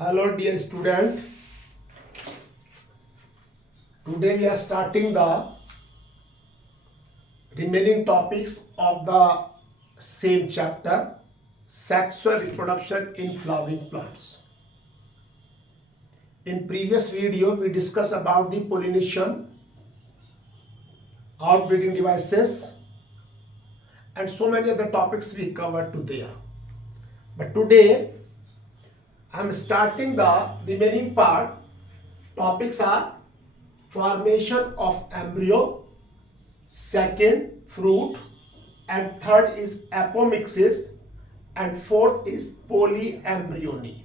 Hello dear student, today we are starting the remaining topics of the same chapter, sexual reproduction in flowering plants. In previous video we discussed about the pollination, outbreeding devices and so many other topics we covered today. But today I am starting the remaining part. Topics are formation of embryo, second fruit, and third is apomixis, and fourth is polyembryony.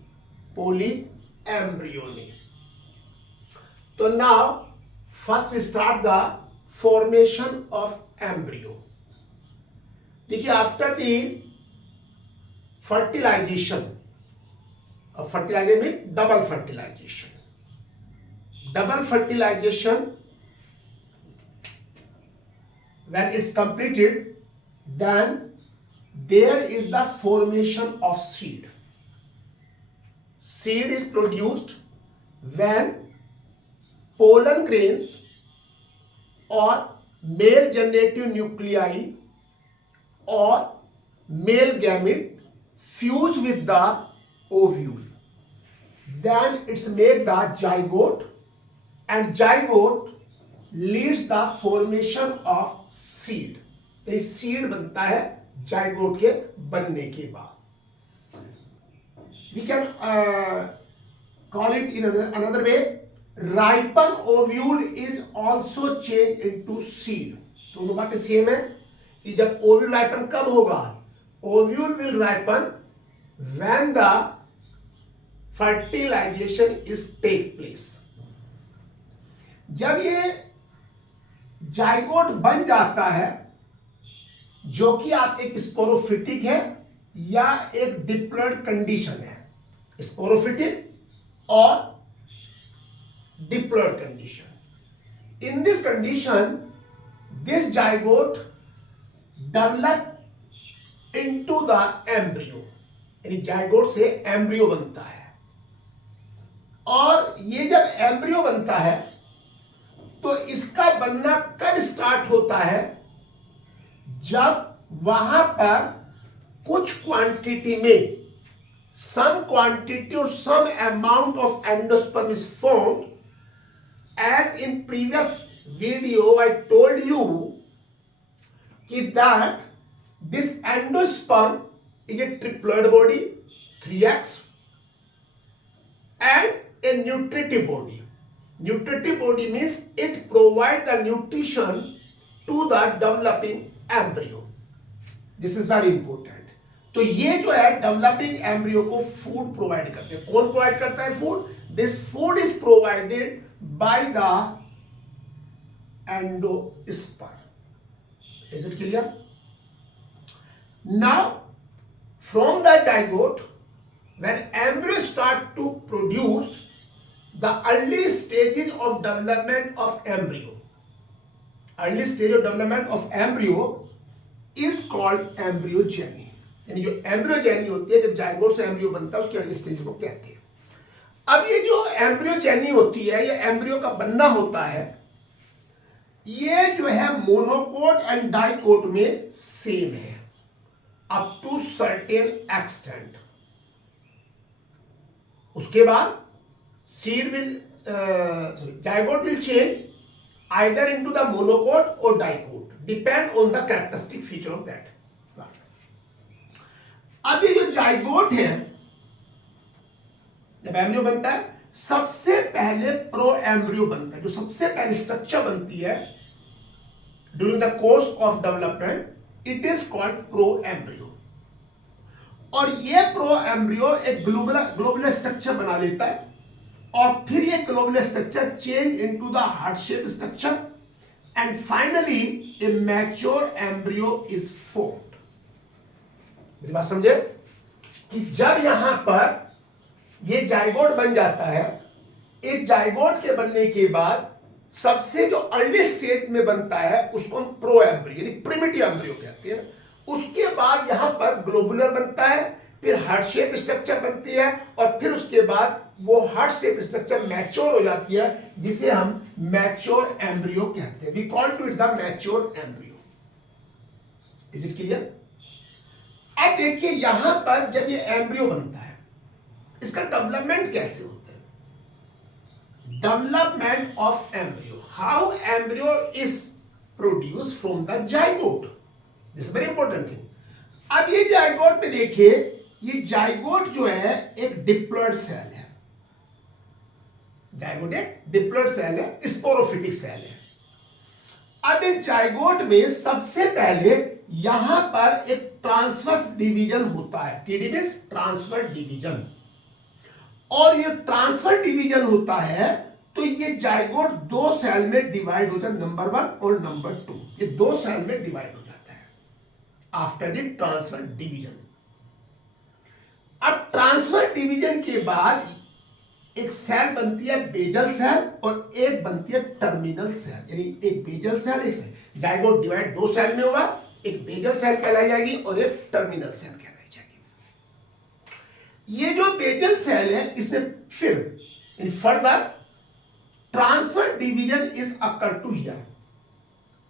So now first we start the formation of embryo. देखिए after the fertilization, fertilization means double fertilization. Double fertilization, when it's completed, then there is the formation of seed. Seed is produced when pollen grains or male generative nuclei or male gamete fuse with the ovule. Then it's made the zygote, and zygote leads the formation of seed. ये seed बनता है zygote के बनने के बाद. We can call it in another way. Ripen ovule is also changed into seed. दोनों बातें same है कि जब ovule ripen कब होगा? Ovule will ripen when the fertilization is take place. जब ये जाइगोट बन जाता है, जो कि आप एक स्पोरोफिटिक है या एक डिप्लॉयड कंडीशन है, स्पोरोफिटिक और diploid condition. In this condition this zygote develop into the embryo, यानी जाइगोट से एम्ब्रियो बनता है. और ये जब एम्ब्रियो बनता है तो इसका बनना कब स्टार्ट होता है? जब वहां पर कुछ क्वांटिटी में सम क्वांटिटी और some amount of endosperm is formed. As in previous video I told you कि that this endosperm is a triploid body 3x and a nutritive body. Nutritive body means it provides the nutrition to the developing embryo. This is very important. तो ये जो है developing embryo को food provide करते हैं. कौन provide करता है food? This food is provided by the endosperm. Is it clear? Now from the zygote, when embryo start to produce, the early stages of development of embryo, early stage of development of embryo is called embryogeny. यानी जो embryogeny होती है, जब zygote से embryo बनता है, उसके early stage को कहते हैं. अब ये जो एम्ब्रियोजेनी होती है, ये एम्ब्रियो का बनना होता है, ये जो है मोनोकोट एंड डाइकोट में सेम है अप टू सर्टेन एक्सटेंट. उसके बाद seed will zygote will change either into the monocot और dicot, depend on the characteristic feature of that. अब ये जो जाइगोट है, जब एम्ब्रियो बनता है, सबसे पहले प्रो एम्ब्रियो बनता है. जो सबसे पहले स्ट्रक्चर बनती है during the course of development, it is called pro embryo. और ये प्रो एम्ब्रियो एक ग्लोबुलर स्ट्रक्चर बना लेता है, और फिर ये globular structure change into the heart shape structure, and finally A mature embryo is formed. मेरी बात समझे कि जब यहां पर ये जाइगोट बन जाता है, इस जाइगोट के बनने के बाद सबसे जो अर्ली स्टेज में बनता है उसको हम प्रो एम्ब्रियो यानी प्रिमिटिव एम्ब्रियो कहते हैं. उसके बाद यहां पर ग्लोबुलर बनता है, फिर हार्ट शेप स्ट्रक्चर बनती है और फिर उसके बाद वो हार्ट शेप स्ट्रक्चर मैच्योर हो जाती है, जिसे हम मैच्योर एम्ब्रियो कहते हैं। We call to it the mature embryo. Is it clear? अब देखिए यहां पर जब ये एम्ब्रियो बनता है, इसका डेवलपमेंट कैसे होता है? Development of embryo, how embryo is produce from the zygote, this very important thing. अब ये जाइगोट में देखिए, ये जाइगोट जो है एक डिप्लॉइड सेल है। जाइगोट एक डिप्लॉइड सेल है, स्पोरोफिटिक सेल है। अब इस जाइगोट में सबसे पहले यहां पर एक ट्रांसवर्स डिवीजन होता है। TD means transfer division. और ये ट्रांसफर डिवीजन होता है तो ये जाइगोट दो सेल में डिवाइड होता है, नंबर 1 और नंबर 2। ये दो सेल में डिवाइड हो जाता है आफ्टर द ट्रांसफर डिवीजन। अब ट्रांसफर डिवीजन के बाद एक सेल बनती है बेजल सेल और एक बनती है टर्मिनल सेल, यानी एक बेजल सेल, एक सेल। जाइगोट डिवाइड दो सेल में होगा, एक बेजल सेल कहलाई जाएगी और एक टर्मिनल सेल कहलाई जाएगी। ये जो बेजल सेल है इसमें फिर further transfer division is occur to here,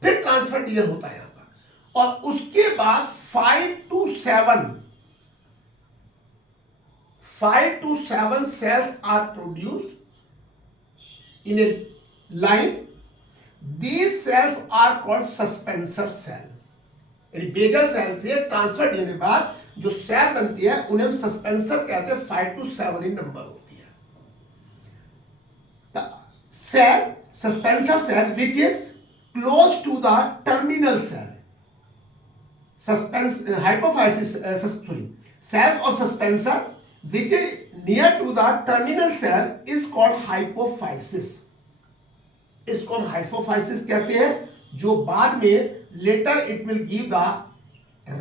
फिर ट्रांसफर डिवीजन होता है यहां पर। और उसके बाद 5 to 7 cells are produced in a line. These cells are called suspensor cell. यानी बेजल सेल से ट्रांसफर डिवीजन के बाद जो सेल बनती है उन्हें हम सस्पेंसर कहते हैं। 5 to 7 इन नंबर होती है। Cell suspensor cell which is close to the terminal cell, hypophysis, cells of suspensor which is near to the terminal cell is called hypophysis. इसको हम hypophysis कहते हैं, जो बाद में later it will give the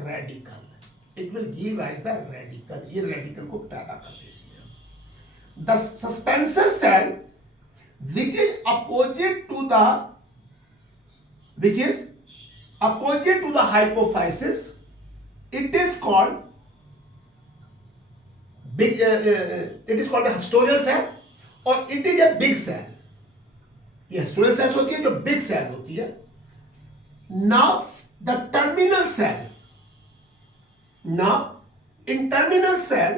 radical, it will give rise the radical, ये radical को पैदा कर देती है। The suspensor cell which is opposite to the hypophysis, it is called big, it is called a hastoidal cell और it is a big cell। ये hastoidal cells होती है जो big cell होती है। Now the terminal cell, now in terminal cell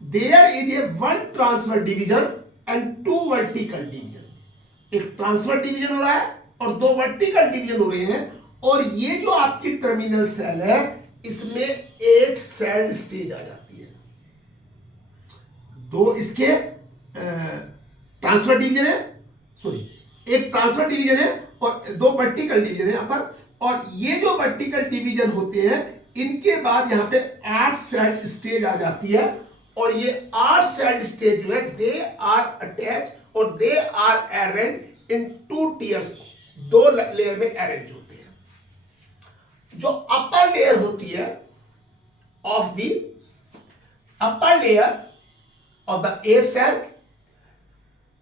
there is a one transfer division and two vertical division। एक transfer division हो रहा है और दो वर्टिकल डिवीजन हो रहे हैं। और ये जो आपकी टर्मिनल सेल है इसमें 8 सेल स्टेज आ जाती है। दो इसके ट्रांसफर डिवीजन है, एक ट्रांसफर डिवीजन है और दो वर्टिकल डिवीजन है यहां पर। और ये जो वर्टिकल डिवीजन होते हैं इनके बाद यहां पे 8 सेल स्टेज आ जाती है। और ये 8 सेल स्टेज जो है दे आर अटैच और they are arrange in 2 tiers, दो लेयर में अरेंज होते हैं। जो अपर लेयर होती है of the upper layer of the air cell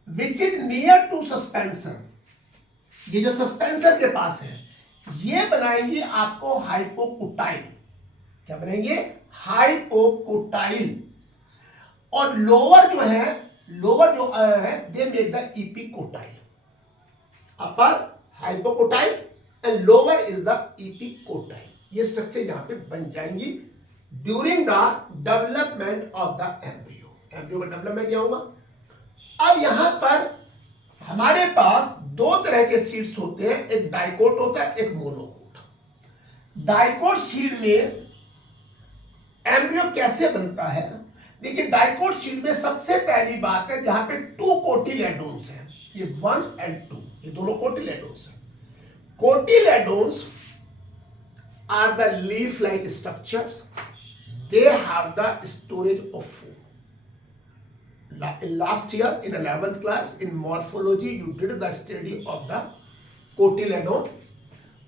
which is near to suspensor, ये जो सस्पेंसर के पास है ये बनाएंगे आपको हाइपोकोटाइल। क्या बनाएंगे? हाइपोकोटाइल। और लोअर जो है they make the epicotyl. Upper hypocotyl and lower is the epicotyl. ये स्ट्रक्चर यहां पे बन जाएंगी during the development of the embryo. Embryo का डेवलपमेंट क्या होगा? अब यहां पर हमारे पास दो तरह के सीड्स होते हैं, एक डाइकोट होता है, एक मोनोकोट। डाइकोट सीड में एम्ब्रियो कैसे बनता है? देखिए डाइकोट सीड में सबसे पहली बात है जहां पे 2 कोटिलेडोन्स हैं, ये 1 and 2, ये दोनों कोटिलेडोन्स हैं। Cotyledons are the leaf like structures, they have the storage of food. Last year in 11th class in morphology you did the study of the cotyledon.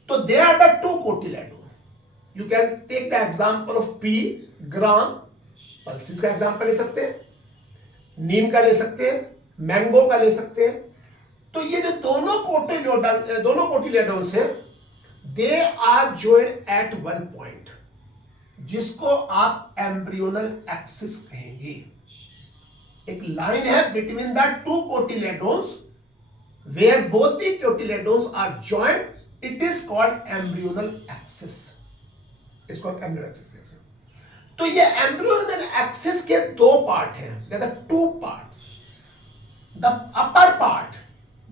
So they are the 2 cotyledon. You can take the example of pea, gram, pulses का example ले सकते हैं, नीम का ले सकते हैं, mango का ले सकते हैं। तो ये जो दोनों कोटिलेडोन्स हैं they are joined at one point, जिसको आप एम्ब्रियोनल एक्सिस कहेंगे। एक लाइन है between the two cotyledons where both the cotyledons are joint, it is called embryonal axis. इसको एम्ब्रियोनल एक्सिस। तो ये एम्ब्रियोनल एक्सिस के दो पार्ट हैं, two parts. The upper part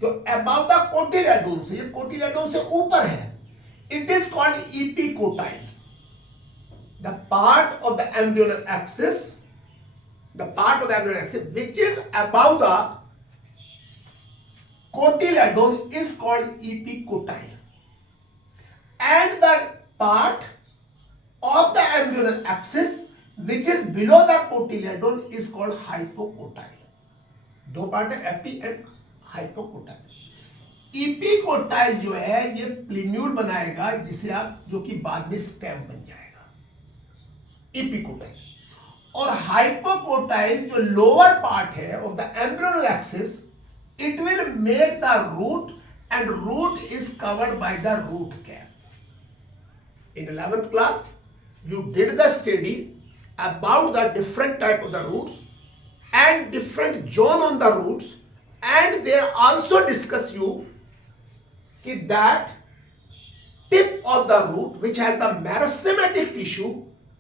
जो अबाउट द कोटिलेडोन से, ये कोटिलेडोन से ऊपर है, it is called epicotyl. The part of the embryonal axis, the part of the embryonal axis which is above the cotyledon is called epicotyle, and the part of the embryonal axis which is below the cotyledon is called hypocotyle. दो part है, AP and hypocotyl. Epicotyl जो है ये प्लिन्यूल बनाएगा, जिसे आप, जो कि बाद में स्टेम बन जाएगा, इपिकोटाइल। और हाइपोकोटाइल जो लोअर पार्ट है of the embryonal axis, it will make the root and root is covered by the root cap. In 11th class you did the study about the different type of the roots and different zone on the roots, and they also discuss you that tip of the root which has the meristematic tissue,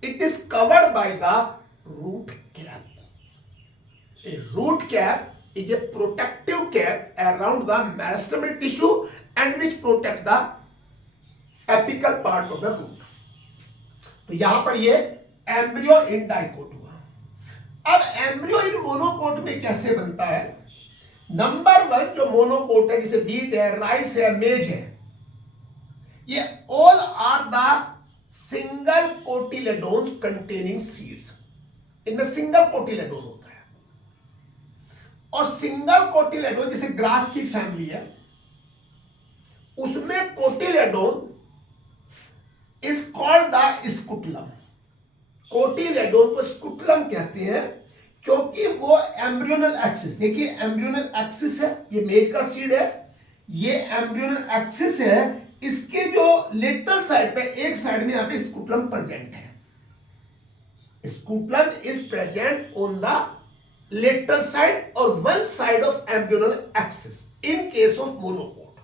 it is covered by the root cap. A root cap is a protective cap around the meristematic tissue and which protect the apical part of the root. तो यहां पर ये embryo in dicot हुआ। अब embryo in monocot में कैसे बनता है? नंबर 1 जो मोनोकोट है, जैसे बीट है, राइस है, मेज है, ये all are the single cotyledons containing seeds. इनमें सिंगल कोटिलेडोन होता है। और सिंगल कोटिलेडोन, जैसे ग्रास की फैमिली है, उसमें cotyledon is called the scutellum. Cotyledon को स्कुटलम कहते हैं क्योंकि वो एम्ब्रियोनल एक्सिस, देखिए एम्ब्रियोनल एक्सिस है, ये मेज का सीड है, ये एम्ब्रियोनल एक्सिस है, इसके जो लेटरल साइड पे, एक साइड में यहां पे स्कुटलम प्रेजेंट है। Scutellum is present on the lateral side और one side of embryonal axis in case of monocot.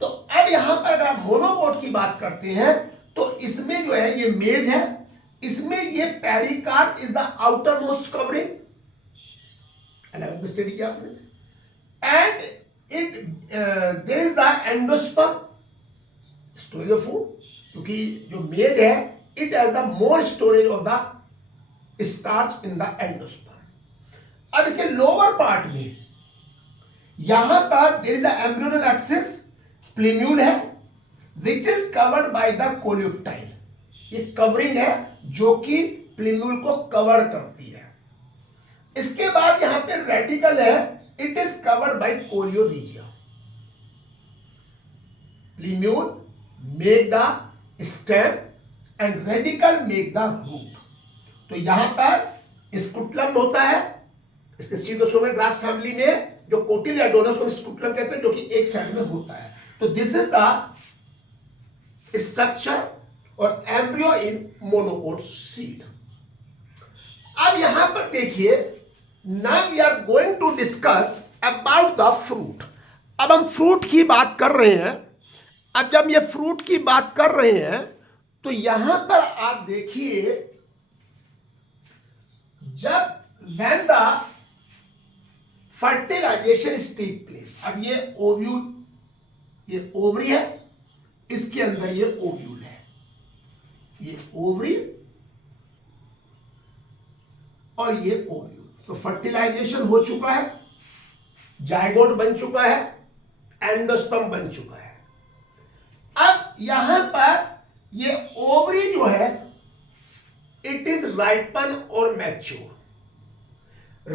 तो अब यहां पर अगर आप मोनोकोट की बात करते हैं तो इसमें जो है ये मेज है, इसमें ये pericarp is the outermost covering, study किया आपने, and it there is the endosperm storage of food, क्योंकि जो मेज है it has the more storage of the starch in the endosperm. अब इसके लोअर पार्ट में यहां पर there is the embryonal axis, plumule है, which is covered by the coleoptile. ये कवरिंग है जो कि प्लिन्यूल को कवर करती है। इसके बाद यहां पे रेडिकल है, it is covered by coleorhiza. Plumule make the stem and radicle make the root. तो यहां पर स्कुटलम होता है, इसके सीडोसोमे ग्रास फैमिली में जो कोटिलेडोनस को स्कुटलम कहते हैं, जो कि एक साइड में होता है। तो दिस इज द स्ट्रक्चर और एम्ब्रियो इन मोनोकोट सीड। अब यहां पर देखिए, now we are going to discuss about the fruit. अब हम फ्रूट की बात कर रहे हैं। अब जब ये फ्रूट की बात कर रहे हैं तो यहां पर आप देखिए, जब when the fertilization take place, अब ये ओव्यूल, ये ओवरी है, इसके अंदर ये ओव्यूल है, ये ओवरी और ये ओव्यूल। तो फर्टिलाइजेशन हो चुका है, जाइगोट बन चुका है, एंडोस्पर्म बन चुका है। अब यहां पर ये ओवरी जो है इट इज राइपन और मैच्योर।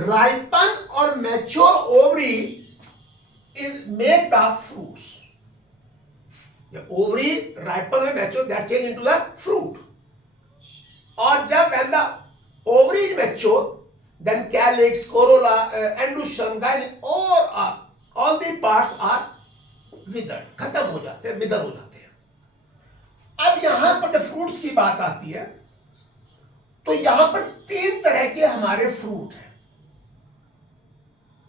राइपन और mature ovary is make the fruits. Ovary ripen और mature, that change into the fruit. और जब when the ovary is mature, then calyx, corolla, endospum, all the parts are withered, खत्म हो जाते हैं, विदर हो जाते हैं। अब यहां पर जब फ्रूट्स की बात आती है तो यहां पर 3 तरह के हमारे फ्रूट हैं।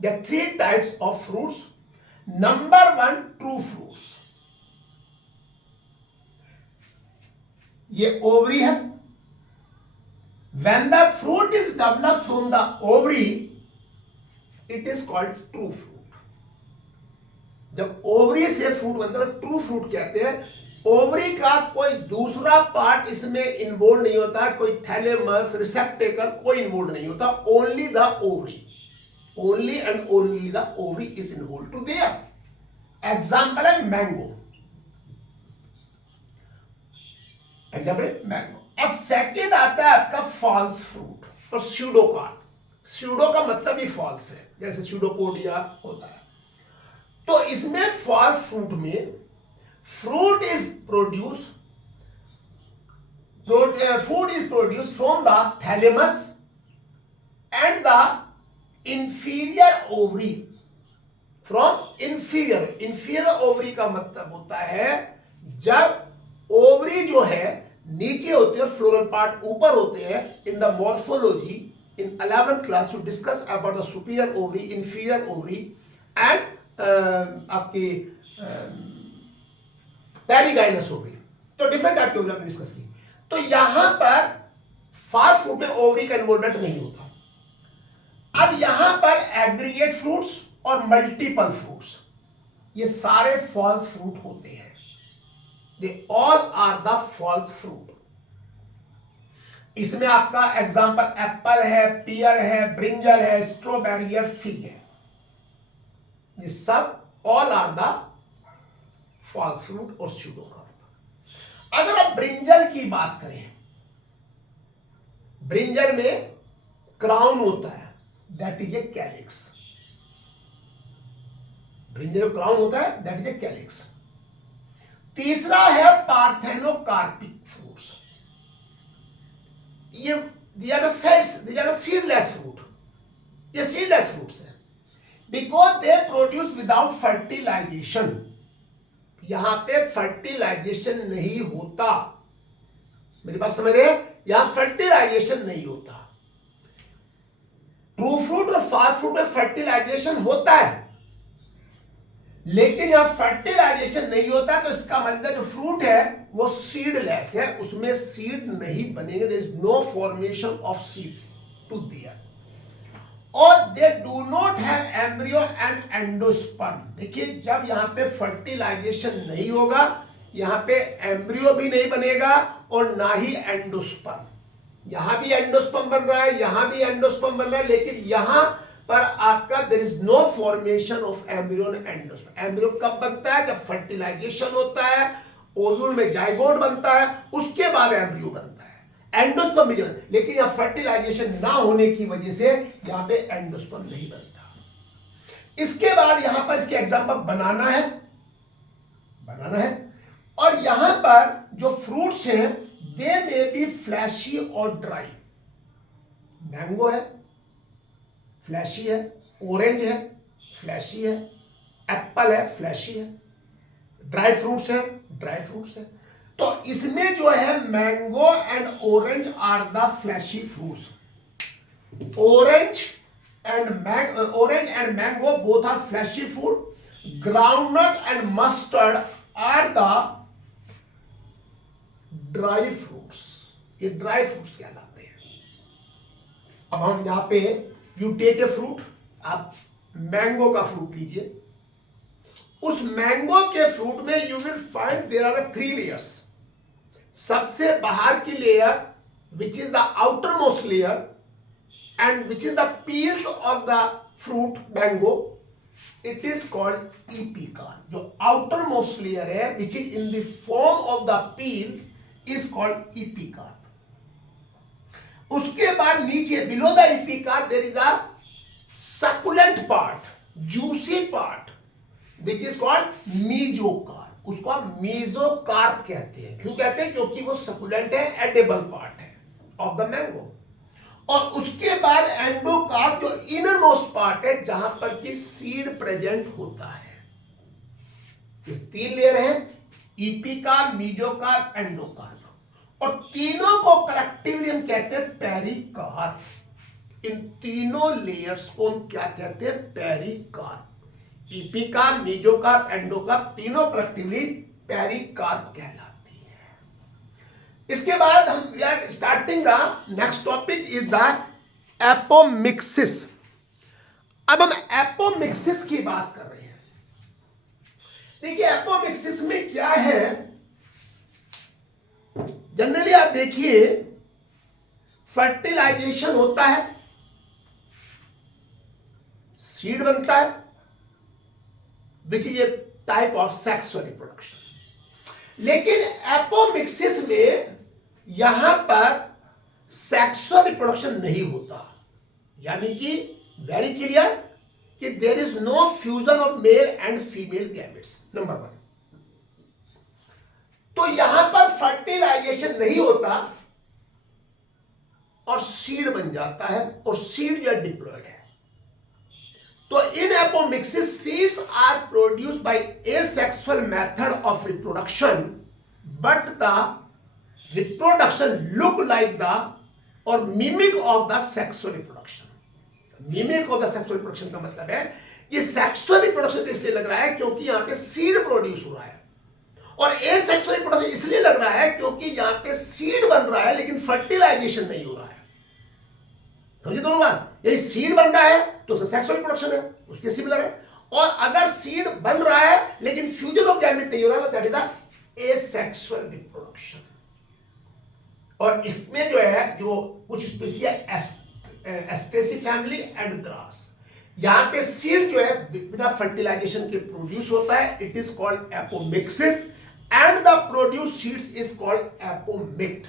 There are 3 types of fruits. Number 1, true fruits. ये ओवरी है। When the fruit is developed from the ovary, it is called true fruit. जब ओवरी से फ्रूट बनता है ट्रू फ्रूट कहते हैं। ओवरी का कोई दूसरा पार्ट इसमें इन्वॉल्व नहीं होता, कोई थैलेमस रिसेप्टेकल कोई इन्वॉल्व नहीं होता, only the ovary, only and only the ovary is involve to there. Example है मैंगो, एग्जाम्पल मैंगो। अब सेकेंड आता है आपका फॉल्स फ्रूट और स्यूडोकार्प। स्यूडो का मतलब ही फॉल्स है, जैसे स्यूडोपोडिया होता है। तो इसमें फॉल्स फ्रूट में fruit is produced from the thalamus and the inferior ovary, from inferior ovary का मतलब होता है जब ओवरी जो है नीचे होती है, फ्लोरल पार्ट ऊपर होते हैं। In the morphology in 11th class to discuss about the superior ovary, inferior ovary and आपकी पेरिगाइनस ओवरी। तो डिफरेंट टाइप के ओवरी डिस्कस की। तो यहां पर फास्ट फ्रूट में ओवरी का इन्वॉल्वमेंट नहीं होता। अब यहां पर एग्रीगेट फ्रूट्स और मल्टीपल फ्रूट्स, ये सारे फॉल्स फ्रूट होते हैं। They all are the false fruit. इसमें आपका एग्जांपल एप्पल है, पियर है, ब्रिंजल है, स्ट्रॉबेरी है, फिग है। ये सब all are the false fruit और स्यूडोकार्प। अगर आप ब्रिंजल की बात करें, ब्रिंजल में क्राउन होता है, that is a calyx. Brinjal में क्राउन होता है, दैट इज ए कैलिक्स। तीसरा है पार्थेनोकार्पिक फ्रूट्स। ये आर सीडलेस फ्रूट, ये सीडलेस फ्रूट्स है because they produce without fertilization. यहां पे फर्टिलाइजेशन नहीं होता। मेरी बात समझ रहे हैं? यहां फर्टिलाइजेशन नहीं होता। ट्रू फ्रूट और फास्ट फ्रूट में फर्टिलाइजेशन होता है, लेकिन यहां फर्टिलाइजेशन नहीं होता। तो इसका मतलब जो फ्रूट है वो सीडलेस है, उसमें सीड नहीं बनेंगे। There is no formation of seed to there, और they do not have embryo and endosperm. देखिए, जब यहां पे फर्टिलाइजेशन नहीं होगा, यहां पे एम्ब्रियो भी नहीं बनेगा और ना ही एंडोस्पर्म। यहां भी एंडोस्पर्म बन रहा है, यहां भी एंडोस्पर्म बन रहा है, लेकिन यहां पर आपका there is no formation of embryo and endosperm. Embryo कब बनता है? जब फर्टिलाइजेशन होता है, ओव्यूल में जाइगोट बनता है, उसके बाद एम्ब्रियो बनता है। एंडोस्पर्म भी, लेकिन यहां फर्टिलाइजेशन ना होने की वजह से यहां पे एंडोस्पर्म नहीं बनता। इसके बाद यहां पर इसके एग्जांपल बनाना है, और यहां पर जो फ्रूट्स हैं दे मे बी फ्लैशी और ड्राई। मैंगो है, फ्लैशी है, ऑरेंज है, फ्लैशी है, एप्पल है, फ्लैशी है, ड्राई फ्रूट्स है, ड्राई फ्रूट्स है। तो इसमें जो है mango and orange are the fleshy fruits. Orange and mango both are fleshy fruit. Groundnut and mustard are the dry fruits. ये ड्राई फ्रूट्स कहलाते हैं। अब हम यहां पे यू टेक ए फ्रूट, आप मैंगो का फ्रूट लीजिए। उस मैंगो के फ्रूट में you will find there are 3 layers. सबसे बाहर की layer which is the outermost layer and which is the peels of the fruit mango, it is called epicarp. जो आउटर मोस्ट लेयर है which is in the form of the peels is called epicarp. उसके बाद नीचे below the epicarp there is a succulent part, juicy part which is called mesocarp. उसको आप mesocarp कहते हैं। क्यों कहते हैं? क्योंकि वो सकुलेंट है, एडेबल पार्ट है ऑफ द मैंगो। और उसके बाद एंडोकार्प जो इनर मोस्ट पार्ट है, जहां पर कि सीड प्रेजेंट होता है। ये 3 लेयर है, ईपिकार्प, मीजोकार्प, एंडोकार्प। और तीनों को कलेक्टिवली हम कहते हैं पेरिकार्प। इन तीनों लेयर्स को हम क्या कहते हैं? पेरिकार्प। इपिकार्प, मेसोकार्प, एंडोकार्प, तीनों कलेक्टिवली पेरिकार्प कहलाती है। इसके बाद हम we are starting the next topic is the apomixis. अब हम एपोमिक्सिस की बात कर रहे हैं। देखिए एपोमिक्सिस में क्या है, जनरली आप देखिए फर्टिलाइजेशन होता है, सीड बनता है, which is a type of sexual reproduction. लेकिन एपोमिक्सिस में यहां पर सेक्सुअल रिप्रोडक्शन नहीं होता, यानी कि वेरी क्लियर कि there is no fusion of male and female gametes, number 1। तो यहां पर फर्टिलाइजेशन नहीं होता और सीड बन जाता है, और सीड जो डिप्लॉयड है। तो in apomixis seeds are produced by asexual method of reproduction, but the reproduction look like the और mimic of the sexual reproduction. Mimic of the sexual reproduction का मतलब है कि सेक्सुअल रिप्रोडक्शन इसलिए लग रहा है क्योंकि यहां पे सीड प्रोड्यूस हो रहा है, और एसेक्सुअल रिप्रोडक्शन इसलिए लग रहा है क्योंकि यहां पे सीड बन रहा है लेकिन फर्टिलाइजेशन नहीं हो रहा है। समझे दोनों बात? यही सीड बन रहा है तो सेक्सुअल रिप्रोडक्शन है, उसके सिमिलर है। और अगर सीड बन रहा है लेकिन फ्यूजन ऑफ गैमेट नहीं हो रहा, तो that is the asexual reproduction. और इसमें जो है जो कुछ स्पीशीज एस्ट्रेसी फैमिली एंड ग्रास, यहां पे सीड जो है बिना फर्टिलाइजेशन के प्रोड्यूस होता है, it is called apomixis, and the produce seeds is called apomict.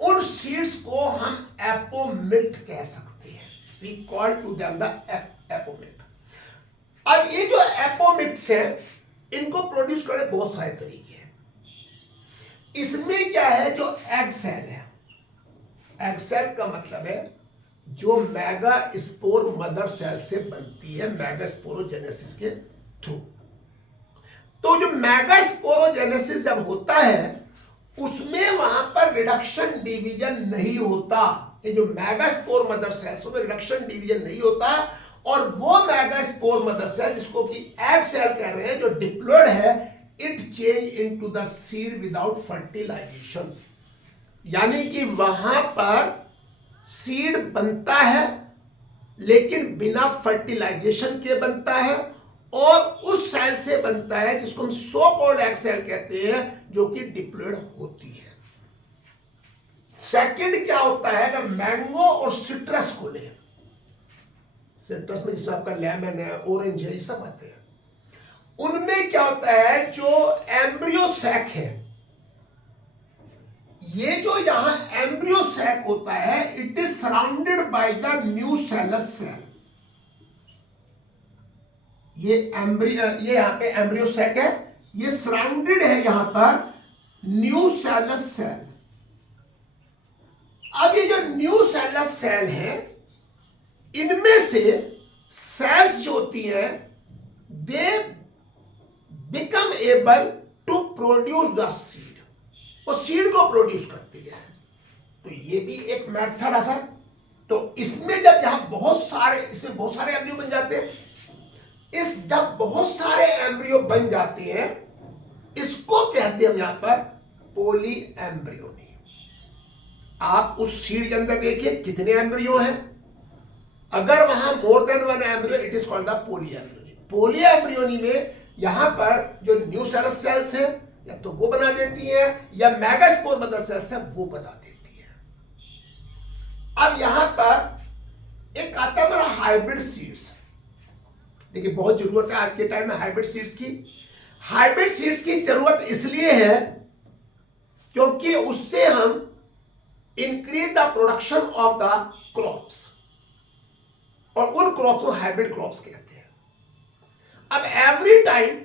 उन सीड्स को हम एपोमिक्ट कह सकते हैं, we call to them the apomict. अब ये जो एपोमिक्ट्स है इनको प्रोड्यूस करने बहुत सारे तरीके हैं। इसमें क्या है, जो एग सेल है, एग सेल का मतलब है जो मेगास्पोर मदर सेल से बनती है मेगास्पोरोजेनेसिस के थ्रू। तो जो मेगास्पोरोजेनेसिस जब होता है उसमें वहां पर रिडक्शन डिवीजन नहीं होता। ये जो मेगास्पोर मदर सेल्स में रिडक्शन डिवीजन नहीं होता, और वो मेगास्पोर मदर सेल जिसको कि एग सेल कह रहे हैं जो डिप्लॉयड है, it change into the seed without fertilization. यानी कि वहां पर सीड बनता है लेकिन बिना फर्टिलाइजेशन के बनता है, और उस सेल से बनता है जिसको हम सो कॉल्ड एग सेल कहते हैं, जो कि डिप्लॉयड होती है। सेकंड क्या होता है, अगर मैंगो और सिट्रस को ले, सिट्रस में जिसमें आपका लेमन है, ऑरेंज है, ये सब आते हैं, उनमें क्या होता है, जो एम्ब्रियो सैक है, ये जो यहां एम्ब्रियो सैक होता है, it is surrounded by the nucellus cell. ये यहां पे एम्ब्रियो सैक है, ये सराउंडेड है यहां पर न्यूसेलस सेल। अब ये जो न्यूसेलस सेल है, इनमें से सेल्स जो होती हैं, they become able to produce the seed, वो सीड को प्रोड्यूस करती है। तो ये भी एक मेथड है सर। तो इसमें जब यहां बहुत सारे एम्ब्रियो बन जाते हैं, जब बहुत सारे एम्ब्रियो बन जाते हैं, इसको कहते हैं हम यहां पर पोली एम्ब्रियोनी। आप उस सीड के अंदर देखिए कितने एम्ब्रियो हैं, अगर वहां more than one embryo, it is called the polyembryony. Polyembryony में यहां पर जो न्यूसेलस सेल्स है, या तो वो बना देती है, या मेगास्पोर मदर सेल्स है वो बना देती है। अब यहां पर एक आता है हमारा हाइब्रिड सीड्स। देखिए बहुत जरूरत है आज के टाइम में हाइब्रिड सीड्स की। हाइब्रिड सीड्स की जरूरत इसलिए है क्योंकि उससे हम increase the production of the crops, और उन क्रॉप्स को हाइब्रिड क्रॉप्स कहते हैं। अब every time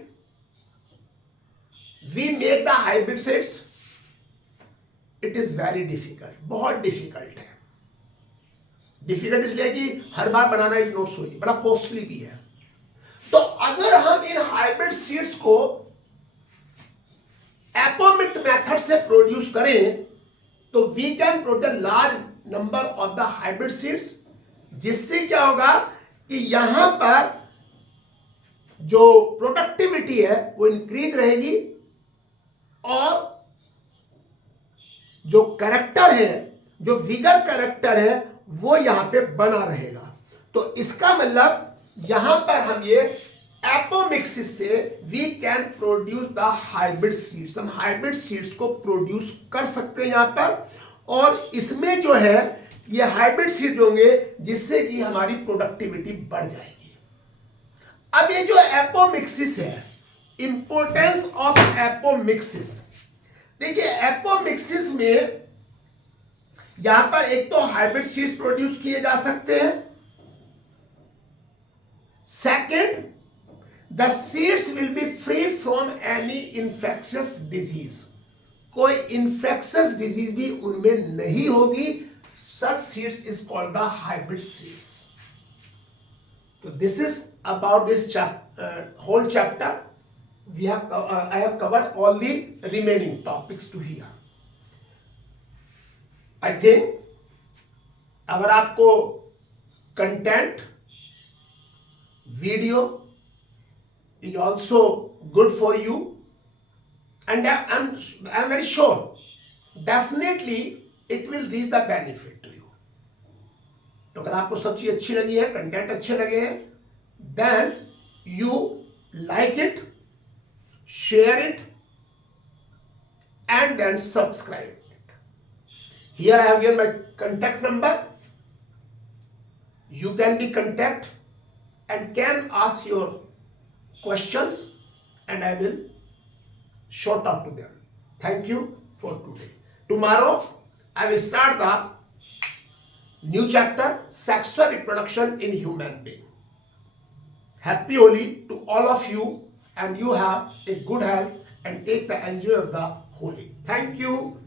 we make the hybrid seeds, it is very difficult, बहुत डिफिकल्ट है। डिफिकल्ट इसलिए कि हर बार बनाना इज नॉट सो, बड़ा कॉस्टली भी है। तो अगर हम इन हाइब्रिड सीड्स को एपोमिक्ट मेथड से प्रोड्यूस करें, तो we can produce large number of the hybrid seeds, जिससे क्या होगा कि यहां पर जो प्रोडक्टिविटी है वो इंक्रीज रहेगी और जो कैरेक्टर है, जो विगर कैरेक्टर है, वो यहां पे बना रहेगा। तो इसका मतलब यहां पर हम ये एपोमिक्सिस से we can produce the hybrid seeds, हम हाइब्रिड सीड्स को प्रोड्यूस कर सकते हैं यहां पर, और इसमें जो है ये हाइब्रिड सीड होंगे जिससे कि हमारी प्रोडक्टिविटी बढ़ जाएगी। अब ये जो एपोमिक्सिस है, इंपॉर्टेंस ऑफ एपोमिक्सिस, देखिए एपोमिक्सिस में यहां पर एक तो हाइब्रिड सीड्स प्रोड्यूस किए जा सकते हैं, second the seeds will be free from any infectious disease, कोई इंफेक्शियस डिजीज भी उनमें नहीं होगी, such seeds is called the hybrid seeds. So this is about this whole chapter. We have I have covered all the remaining topics to here. I think अगर आपको content video is also good for you, and I'm very sure definitely it will reach the benefit to you. तो अगर आपको सब चीज अच्छी लगी है, कंटेंट अच्छे लगे हैं, then you like it, share it, and then subscribe it. Here I have given my contact number. You can be contact and can ask your questions, and I will shout out to them. Thank you for today. Tomorrow I will start the new chapter, sexual reproduction in human being. Happy Holi to all of you, and you have a good health and take the enjoy of the Holi. Thank you.